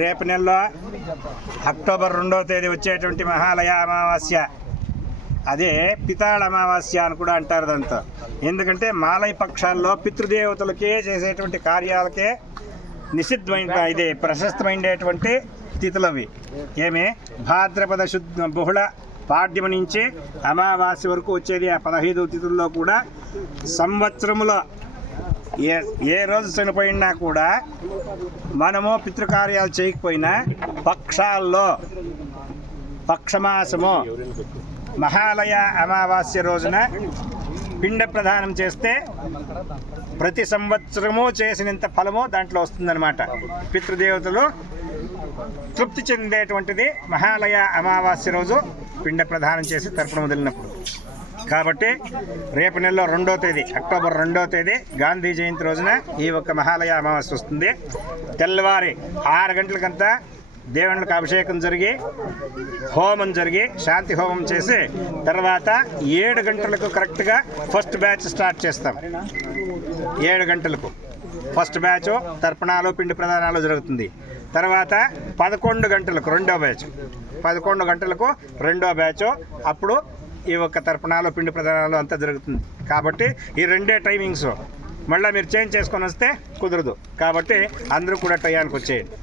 రేపు నెలలో అక్టోబర్ 2వ తేదీ వచ్చేటువంటి మహాలయ అమావాస్య, అదే పితాళ అమావాస్య అని కూడా అంటారు దాంతో. ఎందుకంటే మాలయ పక్షాల్లో పితృదేవతలకే చేసేటువంటి కార్యాలకే నిషిద్ధమైన ఇదే ప్రశస్తమైనటువంటి తిథులు అవి. ఏమి భాద్రపద శుద్ధ బహుళ పాడ్యము నుంచి అమావాస్య వరకు వచ్చేది ఆ 15 తిథుల్లో కూడా సంవత్సరంలో ఏ రోజు చనిపోయినా కూడా మనము పితృకార్యాలు చేయకపోయినా పక్షాల్లో పక్షమాసము మహాలయ అమావాస్య రోజున పిండ ప్రదానం చేస్తే ప్రతి సంవత్సరము చేసినంత ఫలము దాంట్లో వస్తుందన్నమాట. పితృదేవతలు తృప్తి చెందేటువంటిది మహాలయ అమావాస్య రోజు పిండ ప్రదానం చేసి తర్పణ వదిలినప్పుడు. కాబట్టి రేపు నెలలో 2వ తేదీ అక్టోబర్ 2వ తేదీ గాంధీ జయంతి రోజున ఈ ఒక్క మహాలయ అమావాస్య వస్తుంది. తెల్లవారి 6 గంటలకంతా దేవునికి అభిషేకం జరిగి హోమం జరిగి శాంతి హోమం చేసి తర్వాత 7 గంటలకు కరెక్ట్గా ఫస్ట్ బ్యాచ్ స్టార్ట్ చేస్తాం. 7 గంటలకు ఫస్ట్ బ్యాచ్ తర్పణాలు పిండి ప్రదానాలు జరుగుతుంది. తర్వాత 11 గంటలకు రెండో బ్యాచ్, 11 గంటలకు రెండో బ్యాచ్. అప్పుడు ఈ ఒక్క తర్పణాలు పిండి ప్రదానాలు అంతా జరుగుతుంది. కాబట్టి ఈ 2 టైమింగ్స్ మళ్ళీ మీరు చేంజ్ చేసుకొని వస్తే కుదరదు. కాబట్టి అందరూ కూడా టయానికి వచ్చేయండి.